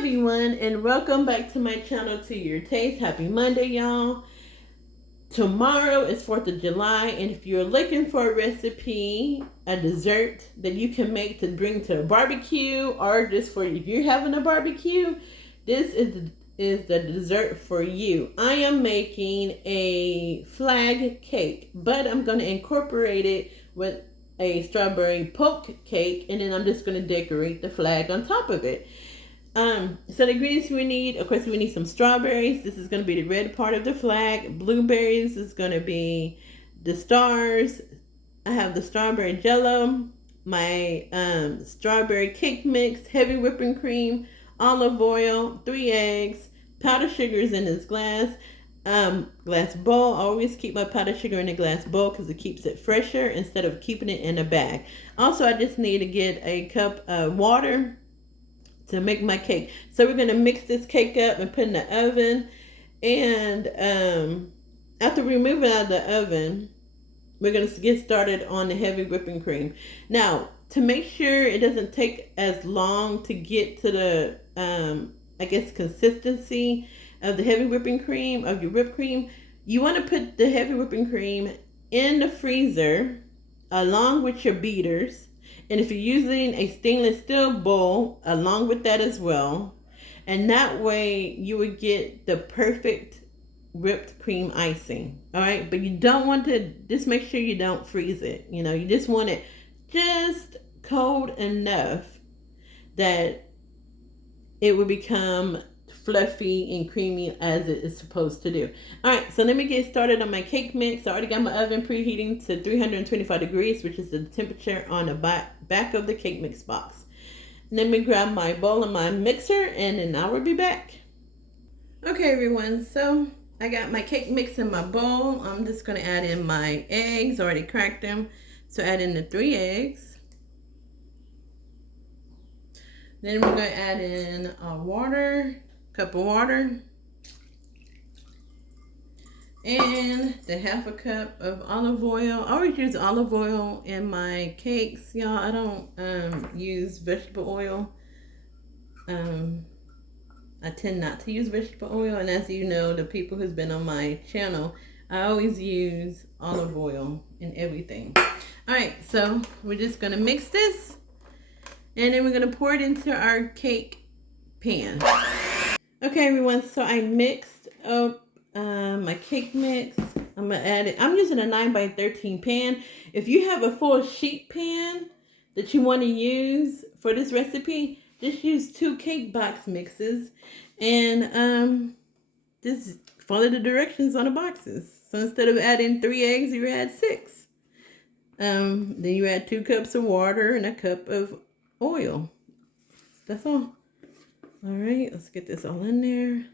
everyone, and welcome back to my channel, To Your Taste. Happy Monday, y'all. Tomorrow is 4th of July, and if you're looking for a recipe, a dessert that you can make to bring to a barbecue, or just for if you're having a barbecue, this is the dessert for you. I am making a flag cake, but I'm going to incorporate it with a strawberry poke cake, and then I'm just going to decorate the flag on top of it. So the ingredients we need, of course, we need some strawberries. This is going to be the red part of the flag. Blueberries is going to be the stars. I have the strawberry jello, my strawberry cake mix, heavy whipping cream, olive oil, 3 eggs, powdered sugars in this glass bowl. I always keep my powdered sugar in a glass bowl because it keeps it fresher instead of keeping it in a bag. Also, I just need to get a cup of water to make my cake. So we're going to mix this cake up and put it in the oven. And after we remove it out of the oven, we're going to get started on the heavy whipping cream. Now, to make sure it doesn't take as long to get to the, consistency of the heavy whipping cream, of your whipped cream, you want to put the heavy whipping cream in the freezer along with your beaters. And if you're using a stainless steel bowl, along with that as well. And that way you would get the perfect whipped cream icing. All right. But you don't want to, just make sure you don't freeze it. You know, you just want it just cold enough that it will become fluffy and creamy as it is supposed to do. All right, so let me get started on my cake mix. I already got my oven preheating to 325 degrees, which is the temperature on the back of the cake mix box. Let me grab my bowl and my mixer, and then I will be back. Okay, everyone, so I got my cake mix in my bowl. I'm just going to add in my eggs, already cracked them. So add in the 3 eggs. Then we're going to add in water, cup of water, and the 1/2 cup of olive oil. I always use olive oil in my cakes, y'all. I don't use vegetable oil. I tend not to use vegetable oil, and as you know, the people who's been on my channel, I always use olive oil in everything. All right, so we're just gonna mix this, and then we're gonna pour it into our cake pan. Okay, everyone, so I mixed up my cake mix. I'm gonna add it. I'm using a 9x13 pan. If you have a full sheet pan that you want to use for this recipe, just use 2 cake box mixes, and just follow the directions on the boxes. So instead of adding 3 eggs, you add 6. Then you add 2 cups of water and a cup of oil. That's all. All right, let's get this all in there.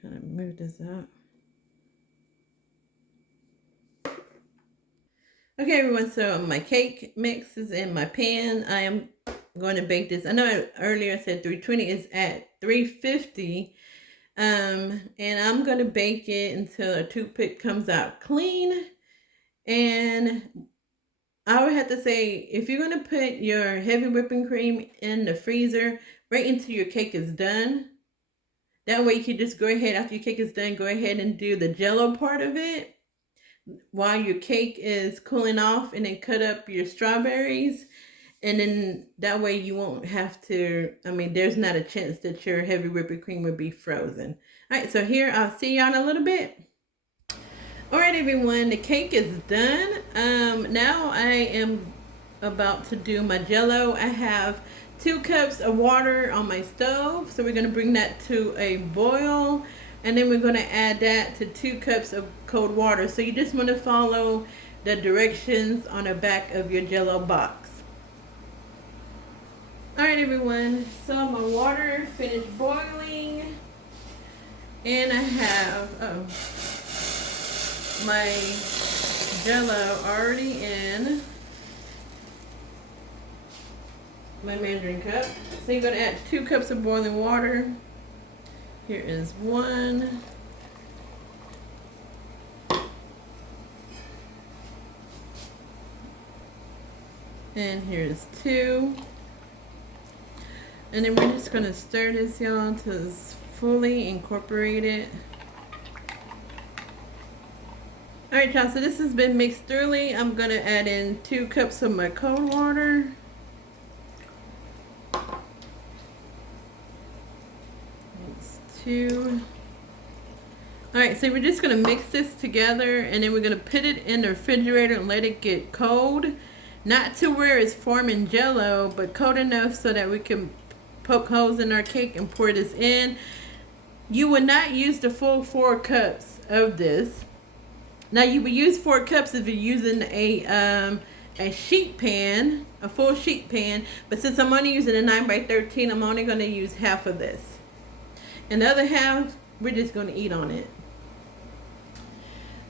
Kind of move this out. Okay, everyone, so my cake mix is in my pan. I am going to bake this. I know earlier I said 320 is at 350. And I'm going to bake it until a toothpick comes out clean. And I would have to say, if you're going to put your heavy whipping cream in the freezer right until your cake is done, that way you can just go ahead, after your cake is done, go ahead and do the jello part of it while your cake is cooling off, and then cut up your strawberries. And then that way you won't have to, there's not a chance that your heavy whipping cream will be frozen. All right, so here, I'll see y'all in a little bit. All right, everyone, the cake is done. Now I am about to do my jello. I have 2 cups of water on my stove, so we're going to bring that to a boil, and then we're going to add that to 2 cups of cold water. So you just want to follow the directions on the back of your jello box. All right, everyone, so my water finished boiling, and I have my jello already in my measuring cup. So you're going to add 2 cups of boiling water. Here is 1. And here's 2. And then we're just gonna stir this, y'all, to fully incorporate it. All right, y'all, so this has been mixed thoroughly. I'm gonna add in 2 cups of my cold water. That's 2. All right, so we're just gonna mix this together, and then we're gonna put it in the refrigerator and let it get cold. Not to where it's forming jello, but cold enough so that we can poke holes in our cake and pour this in. You would not use the full 4 cups of this. Now you would use 4 cups if you're using a sheet pan, a full sheet pan. But since I'm only using a 9x13, I'm only going to use half of this, and the other half we're just going to eat on it.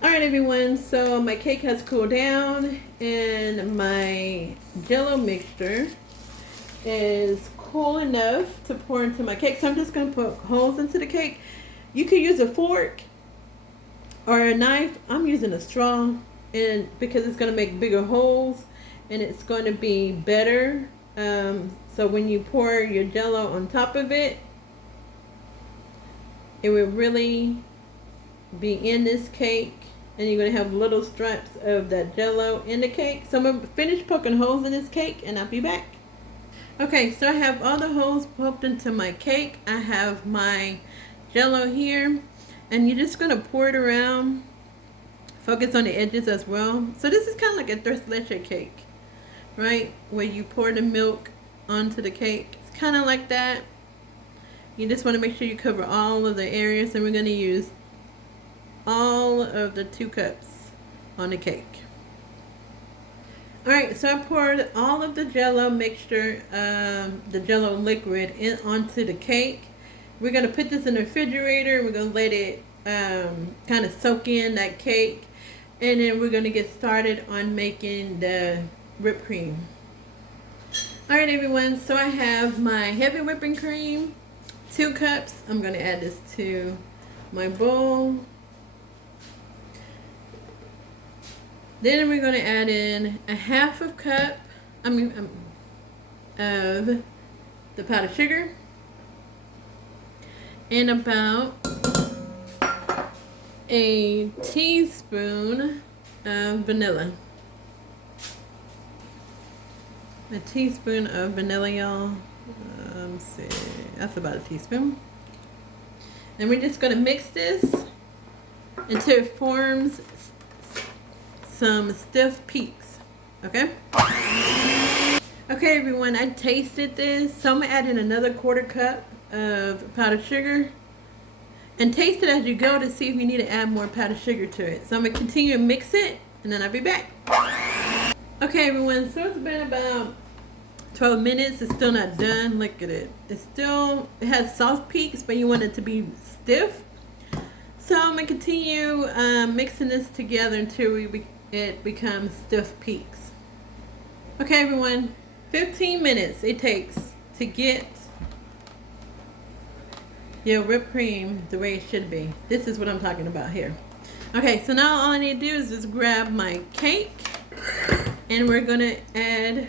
All right, everyone. So my cake has cooled down, and my jello mixture is cool enough to pour into my cake. So I'm just going to put holes into the cake. You could use a fork or a knife. I'm using a straw, and because it's going to make bigger holes and it's going to be better. So when you pour your jello on top of it, it will really be in this cake, and you're going to have little stripes of that jello in the cake. So I'm going to finish poking holes in this cake, and I'll be back. Okay, so I have all the holes poked into my cake. I have my jello here, and you're just going to pour it around. Focus on the edges as well. So this is kind of like a tres leche cake, right? Where you pour the milk onto the cake. It's kind of like that. You just want to make sure you cover all of the areas, and we're going to use all of the 2 cups on the cake. Alright, so I poured all of the jello mixture, the jello liquid, onto the cake. We're going to put this in the refrigerator. We're going to let it kind of soak in that cake. And then we're going to get started on making the whipped cream. Alright, everyone, so I have my heavy whipping cream, 2 cups. I'm going to add this to my bowl. Then we're going to add in a half of cup of the powdered sugar, and about a teaspoon of vanilla. A teaspoon of vanilla, y'all. Let's see, that's about a teaspoon. And we're just going to mix this until it forms some stiff peaks. Okay, everyone, I tasted this, so I'm gonna add in another 1/4 cup of powdered sugar, and taste it as you go to see if you need to add more powdered sugar to it. So I'm gonna continue to mix it, and then I'll be back. Okay, everyone, so it's been about 12 minutes. It's still not done. Look at it. It has soft peaks, but you want it to be stiff. So I'm gonna continue mixing this together until it becomes stiff peaks. Okay, everyone, 15 minutes it takes to get your whipped cream the way it should be. This is what I'm talking about here. Okay, so now all I need to do is just grab my cake, and we're gonna add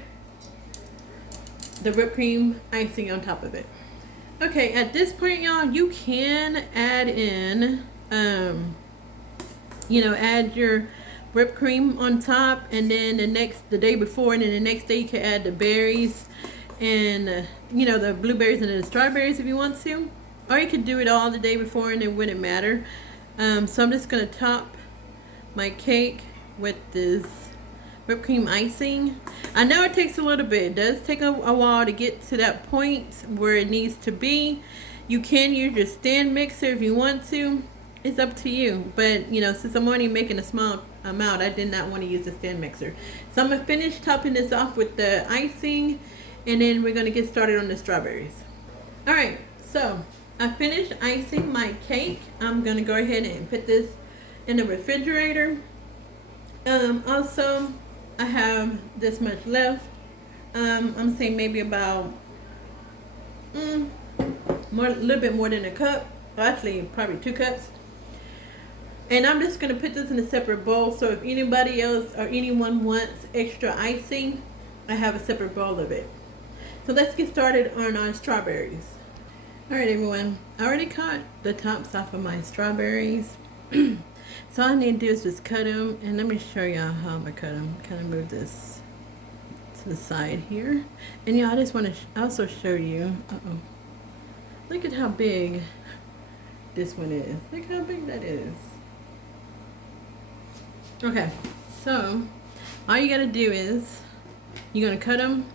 the whipped cream icing on top of it. Okay, at this point, y'all, you can add in add your whipped cream on top, and then the day before, and then the next day you can add the berries and the blueberries and the strawberries if you want to, or you could do it all the day before and it wouldn't matter. So I'm just gonna top my cake with this whipped cream icing. I know it takes a little bit. It does take a while to get to that point where it needs to be. You can use your stand mixer if you want to. It's up to you, but since I'm only making a small amount, I did not want to use the stand mixer. So I'm gonna finish topping this off with the icing, and then we're gonna get started on the strawberries. All right, so I finished icing my cake. I'm gonna go ahead and put this in the refrigerator. Also, I have this much left. I'm saying maybe about a little bit more than a cup. Well, actually, probably 2 cups. And I'm just going to put this in a separate bowl, so if anybody else or anyone wants extra icing, I have a separate bowl of it. So let's get started on our strawberries. All right, everyone. I already cut the tops off of my strawberries. So all I need to do is just cut them, and let me show y'all how I'm gonna cut them. Kind of move this to the side here, and y'all, I just want to also show you. Look at how big this one is. Look how big that is. Okay, so all you gotta do is you're gonna cut them.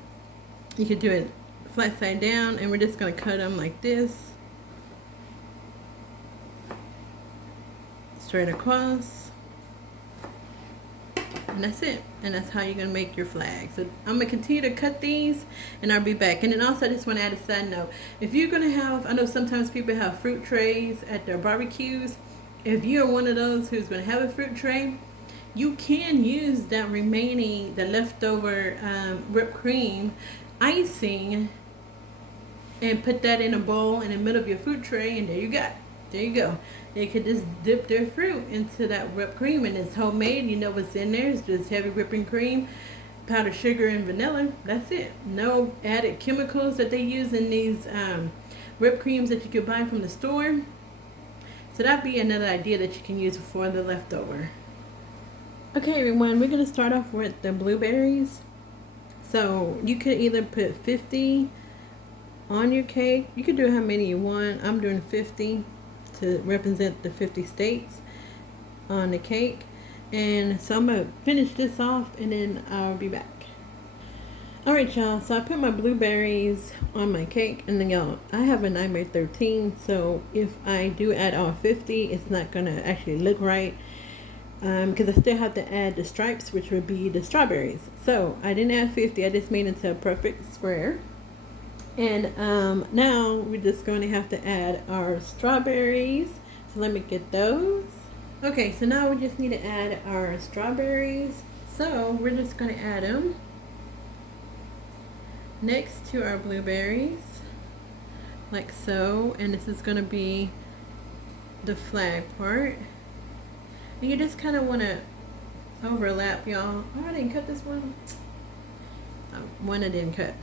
You could do it flat side down, and we're just gonna cut them like this. Straight across, and that's it. And that's how you're gonna make your flag. So I'm gonna continue to cut these, and I'll be back. And then also I just want to add a side note. If you're gonna have, I know sometimes people have fruit trays at their barbecues. If you're one of those who's gonna have a fruit tray, you can use that remaining, the leftover whipped cream icing, and put that in a bowl in the middle of your fruit tray, and there you go. There you go. They could just dip their fruit into that whipped cream, and it's homemade. You know what's in there. It's just heavy whipping cream, powdered sugar, and vanilla. That's it. No added chemicals that they use in these whipped creams that you could buy from the store. So that'd be another idea that you can use for the leftover. Okay, everyone, we're going to start off with the blueberries. So you could either put 50 on your cake. You could do how many you want. I'm doing 50 to represent the 50 states on the cake. And so I'm going to finish this off, and then I'll be back. Alright, y'all, so I put my blueberries on my cake, and then y'all, I have a nightmare 13, so if I do add all 50, it's not going to actually look right, because I still have to add the stripes, which would be the strawberries. So I didn't add 50, I just made it into a perfect square. And now we're just going to have to add our strawberries. So let me get those. Okay, so now we just need to add our strawberries. So we're just going to add them next to our blueberries, like so. And this is going to be the flag part. And you just kind of want to overlap, y'all. Oh, I didn't cut this one. One I didn't cut.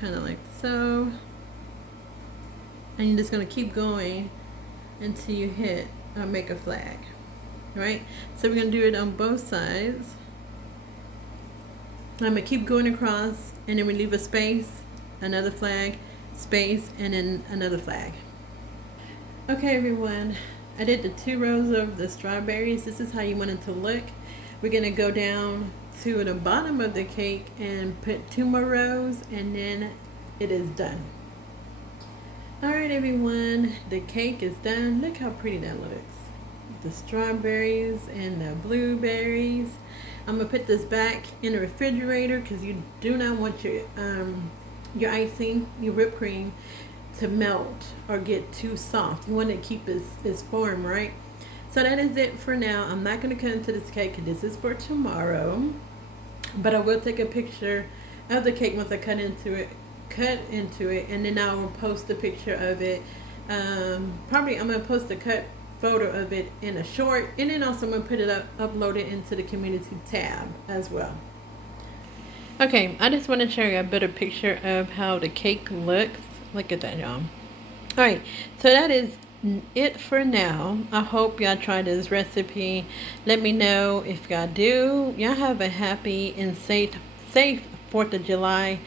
Kind of like so, and you're just going to keep going until you hit or make a flag, right? So we're going to do it on both sides. I'm going to keep going across, and then we leave a space, another flag, space, and then another flag. Okay, everyone, I did the 2 rows of the strawberries. This is how you want it to look. We're going to go down to the bottom of the cake and put 2 more rows, and then it is done. Alright, everyone, the cake is done. Look how pretty that looks. The strawberries and the blueberries. I'm going to put this back in the refrigerator because you do not want your icing, your whipped cream, to melt or get too soft. You want to keep its form, right? So that is it for now. I'm not going to cut into this cake because this is for tomorrow. But I will take a picture of the cake once I cut into it, and then I will post a picture of it. Probably I'm going to post a cut photo of it in a short, and then also I'm going to put it upload it into the community tab as well. Okay, I just want to show you a better picture of how the cake looks. Look at that, y'all. Alright, so that is it for now. I hope y'all try this recipe. Let me know if y'all do. Y'all have a happy and safe 4th of July,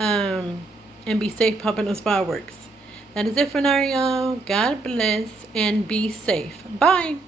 and be safe popping those fireworks. That is it for now, y'all. God bless and be safe. Bye.